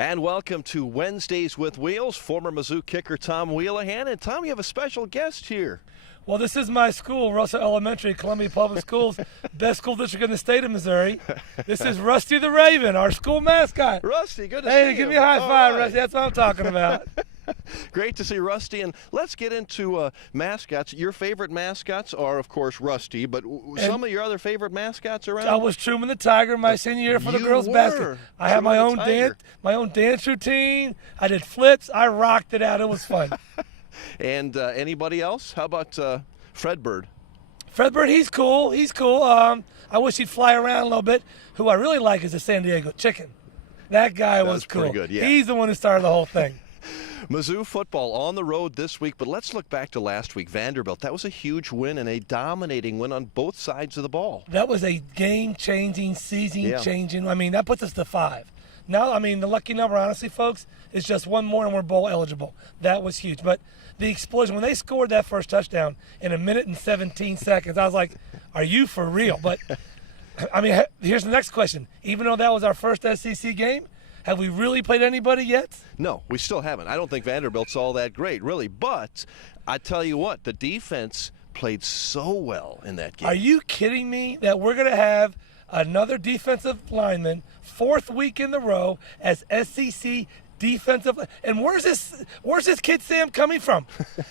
And welcome to Wednesdays with Wheels, former Mizzou kicker Tom Wheelahan. And Tom, you have a special guest here. Well, this is my school, Russell Elementary, Columbia Public Schools, best school district in the state of Missouri. This is Rusty the Raven, our school mascot. Rusty, good to see you. Hey, give me a high five, right. Rusty. That's what I'm talking about. Great to see Rusty. And let's get into mascots. Your favorite mascots are, of course, Rusty, but some of your other favorite mascots around? I was Truman the Tiger my senior year for the girls' basket. I had my own dance routine. I did flips. I rocked it out. It was fun. And anybody else? How about Fredbird? Fredbird, he's cool. He's cool. I wish he'd fly around a little bit. Who I really like is the San Diego Chicken. That guy was cool. Pretty good, yeah. He's the one who started the whole thing. Mizzou football on the road this week, but let's look back to last week. Vanderbilt, that was a huge win and a dominating win on both sides of the ball. That was a game-changing, season-changing. I mean, that puts us to 5. Now, I mean, the lucky number, honestly, folks, is just one more and we're bowl eligible. That was huge. But the explosion, when they scored that first touchdown in 1 minute and 17 seconds, I was like, are you for real? But, I mean, here's the next question. Even though that was our first SEC game, have we really played anybody yet? No, we still haven't. I don't think Vanderbilt's all that great, really. But I tell you what, the defense played so well in that game. Are you kidding me that we're going to have another defensive lineman, 4th week in the row as SEC defensive? And where's this kid Sam coming from?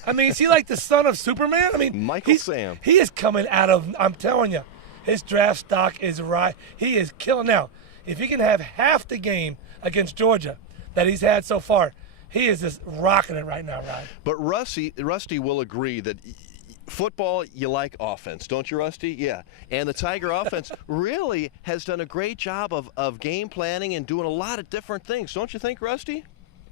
I mean, is he like the son of Superman? I mean, Michael Sam. He is coming out of, I'm telling you, his draft stock is right. He is killing. Now, if he can have half the game against Georgia that he's had so far, he is just rocking it right now, Rod. But Rusty will agree that football, you like offense, don't you, Rusty? Yeah. And the Tiger offense really has done a great job of game planning and doing a lot of different things. Don't you think, Rusty?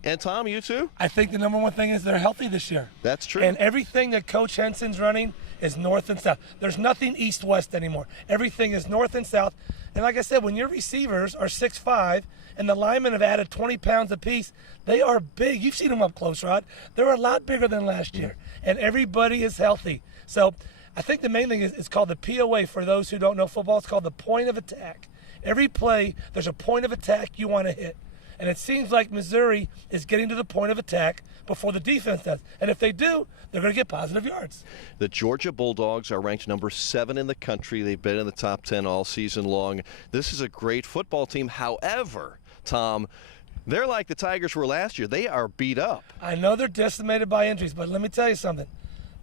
And Tom, you too? I think the number one thing is they're healthy this year. That's true. And everything that Coach Henson's running is north and south. There's nothing east-west anymore. Everything is north and south. And like I said, when your receivers are 6'5", and the linemen have added 20 pounds apiece, they are big. You've seen them up close, Rod. They're a lot bigger than last year. And everybody is healthy. So I think the main thing is it's called the POA for those who don't know football. It's called the point of attack. Every play, there's a point of attack you want to hit. And it seems like Missouri is getting to the point of attack before the defense does. And if they do, they're going to get positive yards. The Georgia Bulldogs are ranked number 7 in the country. They've been in the top 10 all season long. This is a great football team. However, Tom, they're like the Tigers were last year. They are beat up. I know they're decimated by injuries, but let me tell you something.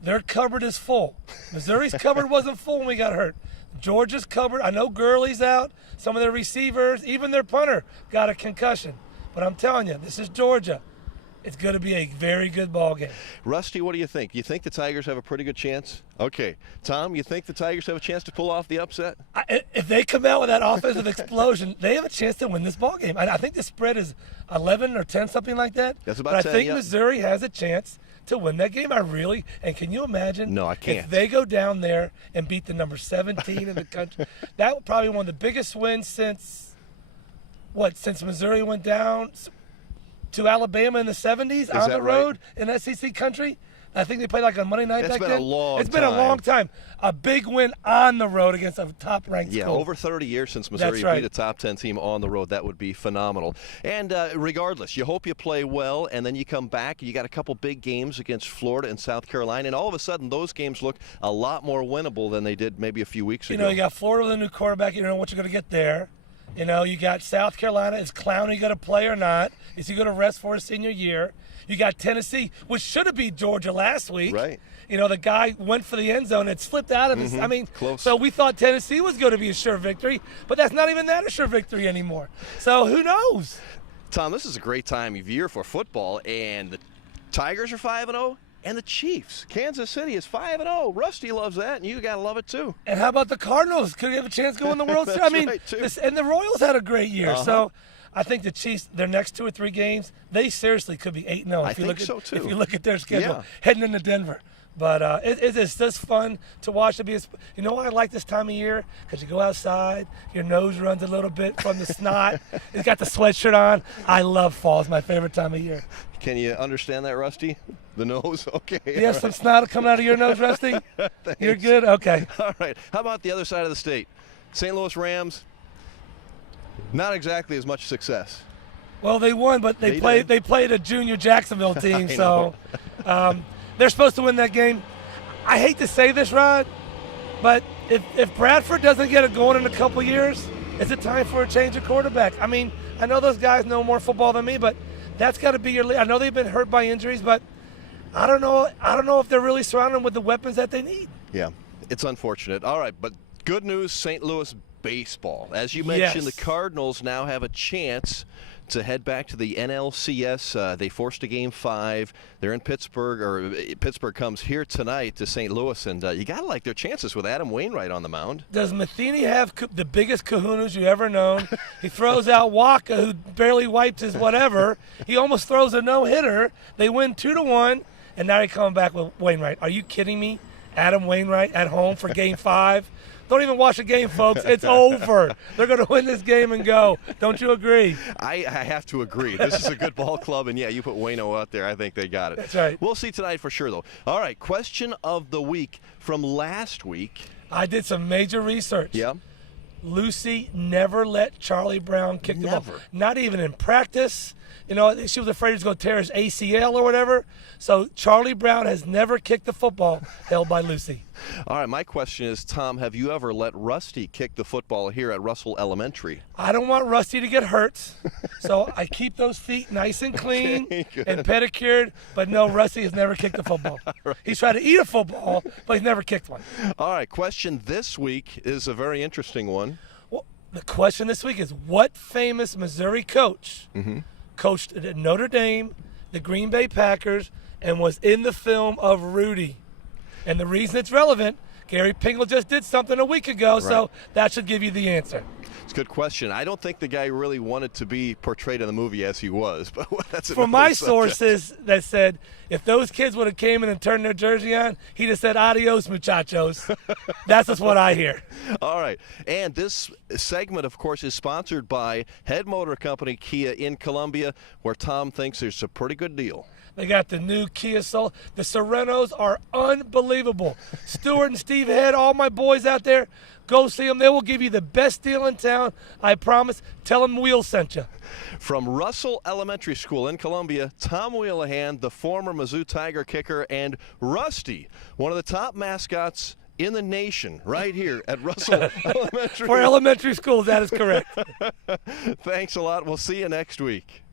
Their cupboard is full. Missouri's cupboard wasn't full when we got hurt. Georgia's cupboard, I know Gurley's out. Some of their receivers, even their punter, got a concussion. But I'm telling you, this is Georgia. It's going to be a very good ball game. Rusty, what do you think? You think the Tigers have a pretty good chance? Okay. Tom, you think the Tigers have a chance to pull off the upset? If they come out with that offensive explosion, they have a chance to win this ball game. I think the spread is 11 or 10, something like that. That's about 10, But I think Missouri has a chance to win that game. And can you imagine? No, I can't. If they go down there and beat the number 17 in the country, that would probably be one of the biggest wins since Missouri went down to Alabama in the 70s on the road in SEC country. I think they played like on Monday night back then. It's been a long time. A big win on the road against a top-ranked school. Yeah, over 30 years since Missouri beat a top 10 team on the road. That would be phenomenal. And regardless, you hope you play well, and then you come back. You got a couple big games against Florida and South Carolina, and all of a sudden those games look a lot more winnable than they did maybe a few weeks ago. You know, you got Florida with a new quarterback. You don't know what you're going to get there. You know, you got South Carolina. Is Clowney going to play or not? Is he going to rest for his senior year? You got Tennessee, which should have beat Georgia last week. Right. You know, the guy went for the end zone. It slipped out of his. I mean, close. So we thought Tennessee was going to be a sure victory, but that's not even that a sure victory anymore. So who knows? Tom, this is a great time of year for football, and the Tigers are 5-0. And the Chiefs, Kansas City is 5-0. Rusty loves that, and you got to love it too. And how about the Cardinals? Could they have a chance to go in the World Series? I mean, right, too. And the Royals had a great year. So I think the Chiefs, their next 2 or 3 games, they seriously could be 8-0. I think so too. If you look at their schedule, heading into Denver. But it's just fun to watch. You know why I like this time of year? Because you go outside, your nose runs a little bit from the snot. It's got the sweatshirt on. I love fall. It's my favorite time of year. Can you understand that, Rusty? The nose? Okay. You have some snot coming out of your nose, Rusty? You're good? Okay. All right. How about the other side of the state? St. Louis Rams, not exactly as much success. Well, they won, but they played a junior Jacksonville team, so they're supposed to win that game. I hate to say this, Rod, but if Bradford doesn't get it going in a couple years, is it time for a change of quarterback? I mean, I know those guys know more football than me, but that's got to be your lead. I know they've been hurt by injuries, but I don't know if they're really surrounding them with the weapons that they need. Yeah, it's unfortunate. All right, but good news, St. Louis baseball. As you mentioned, Yes. the Cardinals now have a chance to head back to the NLCS. They forced a Game 5. They're in Pittsburgh, or Pittsburgh comes here tonight to St. Louis, and you got to like their chances with Adam Wainwright on the mound. Does Matheny have the biggest kahunas you ever known? He throws out Waka, who barely wipes his whatever. He almost throws a no-hitter. They win 2-1, and now they come back with Wainwright. Are you kidding me? Adam Wainwright at home for Game 5? Don't even watch the game, folks. It's over. They're going to win this game and go. Don't you agree? I have to agree. This is a good ball club, and, yeah, you put Waino out there. I think they got it. That's right. We'll see tonight for sure, though. All right, question of the week from last week. I did some major research. Yeah. Lucy never let Charlie Brown kick the ball. Never. Not even in practice. You know, she was afraid he was going to tear his ACL or whatever. So Charlie Brown has never kicked the football held by Lucy. All right, my question is, Tom, have you ever let Rusty kick the football here at Russell Elementary? I don't want Rusty to get hurt, so I keep those feet nice and clean and pedicured. But no, Rusty has never kicked a football. Right. He's tried to eat a football, but he's never kicked one. All right, question this week is a very interesting one. Well, the question this week is, what famous Missouri coach coached at Notre Dame, the Green Bay Packers, and was in the film of Rudy? And the reason it's relevant, Gary Pingle just did something a week ago, so that should give you the answer. It's a good question. I don't think the guy really wanted to be portrayed in the movie as he was, but that's from my subject. Sources that said if those kids would have came in and turned their jersey on, he'd have said adios, muchachos. That's just what I hear. All right. And this segment, of course, is sponsored by Head Motor Company Kia in Columbia, where Tom thinks there's a pretty good deal. They got the new Kia Soul. The Serenos are unbelievable. Stuart and Steve Head, all my boys out there, go see them. They will give you the best deal in town. I promise. Tell them Wheel sent you. From Russell Elementary School in Columbia, Tom Wheelahan, the former Mizzou Tiger kicker, and Rusty, one of the top mascots in the nation, right here at Russell Elementary. For elementary schools, that is correct. Thanks a lot. We'll see you next week.